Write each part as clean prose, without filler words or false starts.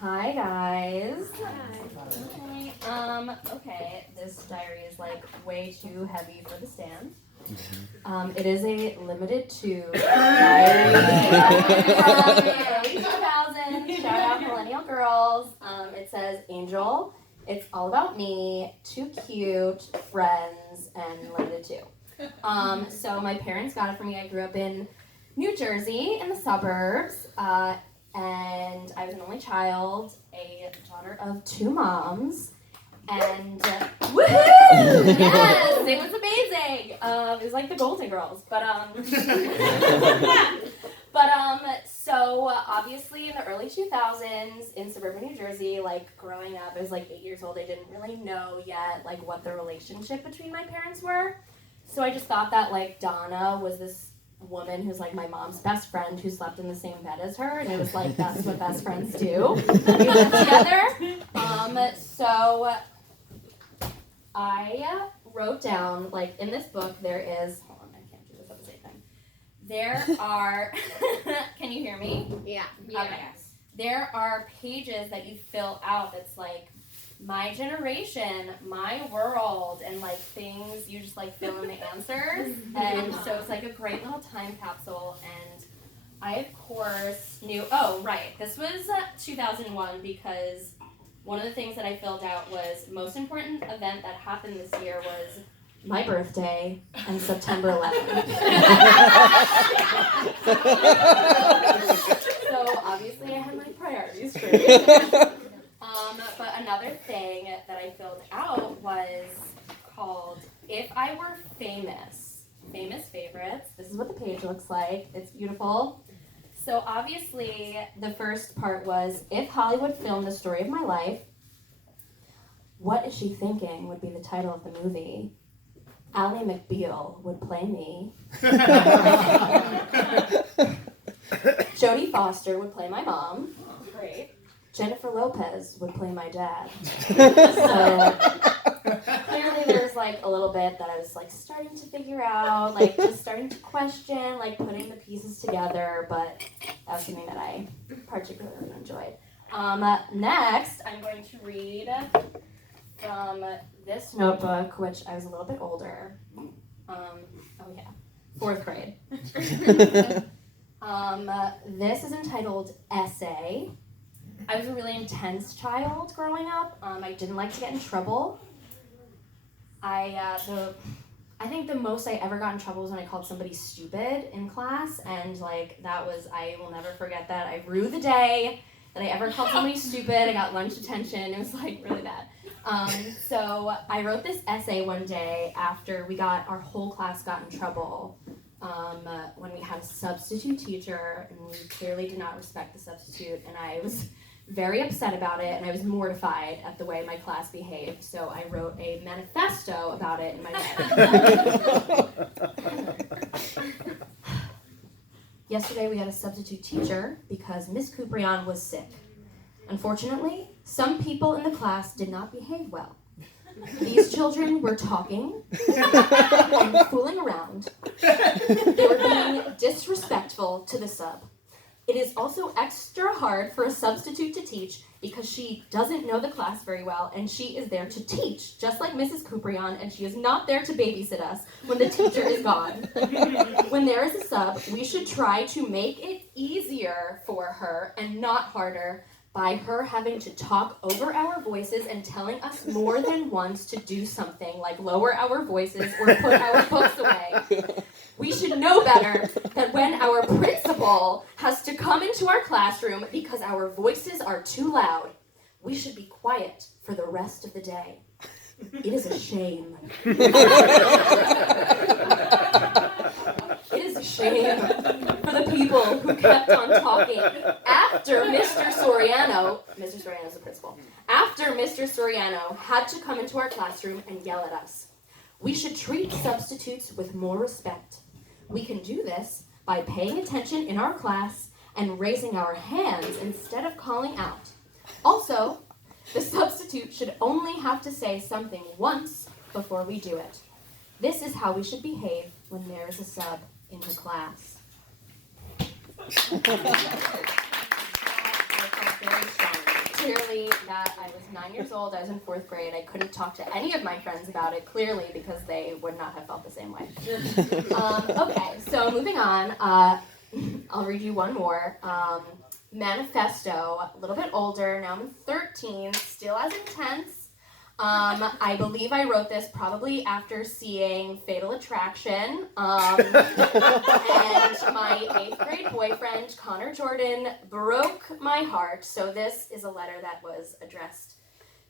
Hi guys. Hi. Okay, this diary is like way too heavy for the stand. It is a limited to diary from the early 2000s. Shout out millennial girls. It says Angel. It's all about me, too cute, friends, and limited to. So my parents got it for me. I grew up in New Jersey in the suburbs. And I was an only child, a daughter of two moms, and woohoo! Yes, it was amazing. It was like the Golden Girls, so obviously in the early 2000s in suburban New Jersey, like growing up, I was like 8 years old. I didn't really know yet like what the relationship between my parents were, so I just thought that like Donna was this woman who's like my mom's best friend who slept in the same bed as her, and it was like that's what best friends do. We live together. So I wrote down, like in this book there is, hold on, I can't do this at the same time. There are can you hear me? Yeah. Okay. Yes. There are pages that you fill out that's like my generation, my world, and like things you just like fill in the answers. And so it's like a great little time capsule. And I of course knew, oh right, this was 2001 because one of the things that I filled out was most important event that happened this year was my birthday and September 11th. So obviously I had my priorities straight. But another thing that I filled out was called If I Were Famous. Famous favorites. This is what the page looks like. It's beautiful. So obviously the first part was, if Hollywood filmed the story of my life, what is she thinking would be the title of the movie. Ally McBeal would play me. Jodie Foster would play my mom. Great. Jennifer Lopez would play my dad. So clearly there's like a little bit that I was like starting to figure out, like just starting to question, like putting the pieces together, but that was something that I particularly enjoyed. Next, I'm going to read from this notebook, which I was a little bit older. Fourth grade. This is entitled Essay. I was a really intense child growing up. I didn't like to get in trouble. I think the most I ever got in trouble was when I called somebody stupid in class, and like that was, I will never forget that. I rue the day that I ever called somebody stupid. I got lunch detention. It was like really bad. So I wrote this essay one day after our whole class got in trouble. When we had a substitute teacher, and we clearly did not respect the substitute, and I was very upset about it, and I was mortified at the way my class behaved, so I wrote a manifesto about it in my diary. Yesterday we had a substitute teacher because Miss Kuprian was sick. Unfortunately, some people in the class did not behave well. These children were talking and fooling around. They were being disrespectful to the sub. It is also extra hard for a substitute to teach because she doesn't know the class very well, and she is there to teach, just like Mrs. Kuprian, and she is not there to babysit us when the teacher is gone. When there is a sub, we should try to make it easier for her and not harder by her having to talk over our voices and telling us more than once to do something, like lower our voices or put our books away. We should know better that when our principal has to come into our classroom because our voices are too loud, we should be quiet for the rest of the day. It is a shame. It is a shame for the people who kept on talking after Mr. Soriano is the principal, after Mr. Soriano had to come into our classroom and yell at us. We should treat substitutes with more respect. We can do this by paying attention in our class and raising our hands instead of calling out. Also, the substitute should only have to say something once before we do it. This is how we should behave when there is a sub in the class. I felt very strongly. clearly that I was 9 years old, I was in 4th grade. I couldn't talk to any of my friends about it, clearly, because they would not have felt the same way. Okay, so moving on, I'll read you one more. Manifesto, a little bit older, now I'm 13, still as intense. I believe I wrote this probably after seeing Fatal Attraction, and my 8th grade boyfriend, Connor Jordan, broke my heart, so this is a letter that was addressed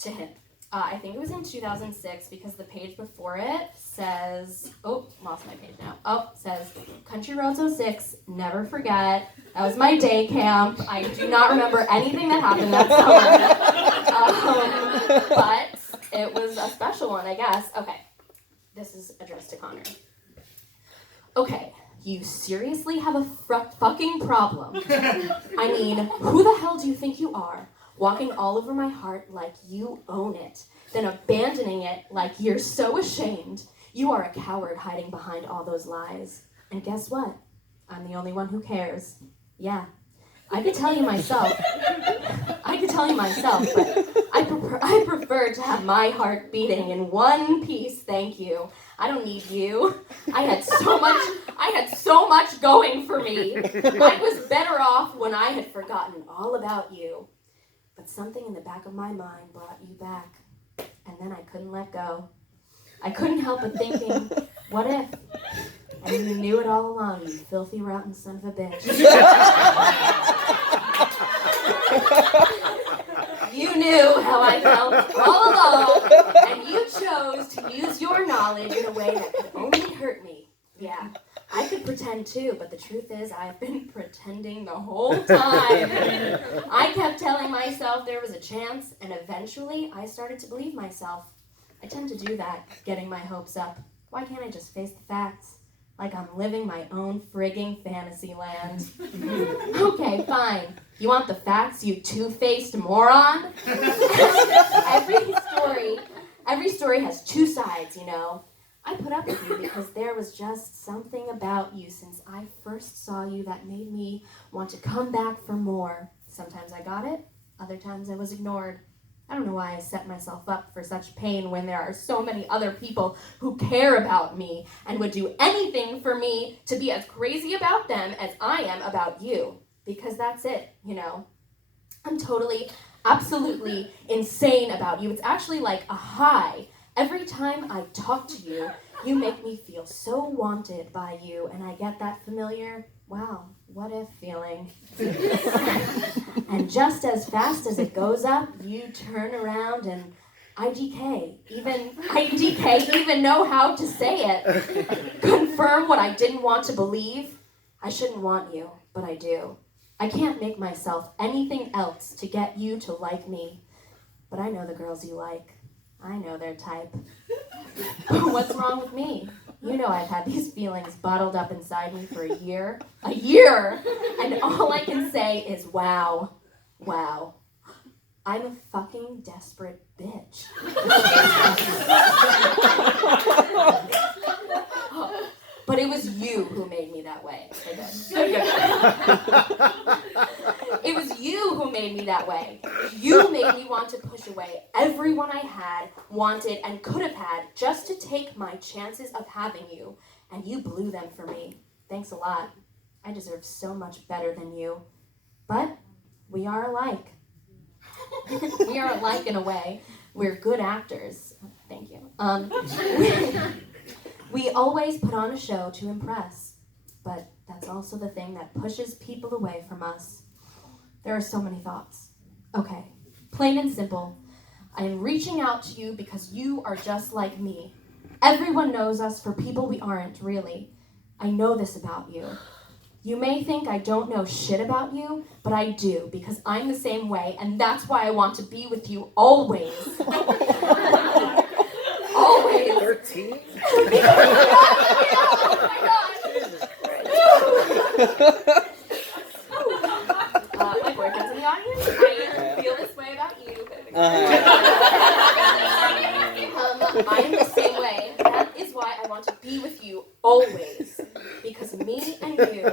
to him. I think it was in 2006, because the page before it says, oh, lost my page now. Oh, it says, Country Roads 06, never forget. That was my day camp. I do not remember anything that happened that summer. But it was a special one, I guess. Okay, this is addressed to Connor. Okay, you seriously have a fucking problem. I mean, who the hell do you think you are? Walking all over my heart like you own it, then abandoning it like you're so ashamed. You are a coward hiding behind all those lies. And guess what? I'm the only one who cares. Yeah, I could tell you myself, but I prefer to have my heart beating in one piece, thank you. I don't need you. I had so much going for me. I was better off when I had forgotten all about you. But something in the back of my mind brought you back, and then I couldn't let go. I couldn't help but thinking, what if? And you knew it all along, you filthy, rotten son of a bitch. You knew how I felt all along, and you chose to use your knowledge in a way that could only hurt me. Yeah, I could pretend too, but the truth is I've been pretending the whole time. I kept telling myself there was a chance, and eventually I started to believe myself. I tend to do that, getting my hopes up. Why can't I just face the facts? Like I'm living my own frigging fantasy land. Okay, fine. You want the facts, you two-faced moron? Every story has two sides, you know. I put up with you because there was just something about you since I first saw you that made me want to come back for more. Sometimes I got it, other times I was ignored. I don't know why I set myself up for such pain when there are so many other people who care about me and would do anything for me to be as crazy about them as I am about you. Because that's it, you know. I'm totally, absolutely insane about you. It's actually like a high. Every time I talk to you, you make me feel so wanted by you, and I get that familiar, wow, what if feeling. And just as fast as it goes up, you turn around and IDK, even know how to say it. Confirm what I didn't want to believe. I shouldn't want you, but I do. I can't make myself anything else to get you to like me. But I know the girls you like. I know their type. What's wrong with me? You know I've had these feelings bottled up inside me for a year. A year! And all I can say is wow. Wow. I'm a fucking desperate bitch. But it was you who made me that way. It was you who made me that way. You made me want to push away everyone I had, wanted, and could have had just to take my chances of having you. And you blew them for me. Thanks a lot. I deserve so much better than you. But we are alike. We are alike in a way. We're good actors. Thank you. We always put on a show to impress, but that's also the thing that pushes people away from us. There are so many thoughts. Okay, plain and simple. I am reaching out to you because you are just like me. Everyone knows us for people we aren't, really. I know this about you. You may think I don't know shit about you, but I do, because I'm the same way, and that's why I want to be with you always. Always. 13? Oh my God. My boyfriend's in the audience. I feel this way about you. I'm the same way. That is why I want to be with you always. Because me and you,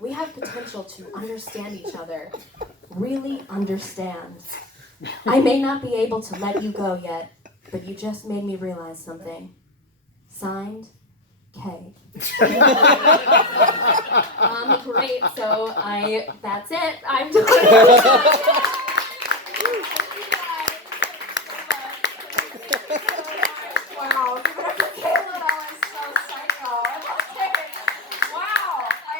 we have potential to understand each other. Really understand. I may not be able to let you go yet, but you just made me realize something. Signed, Kay. Great, so that's it. I'm done.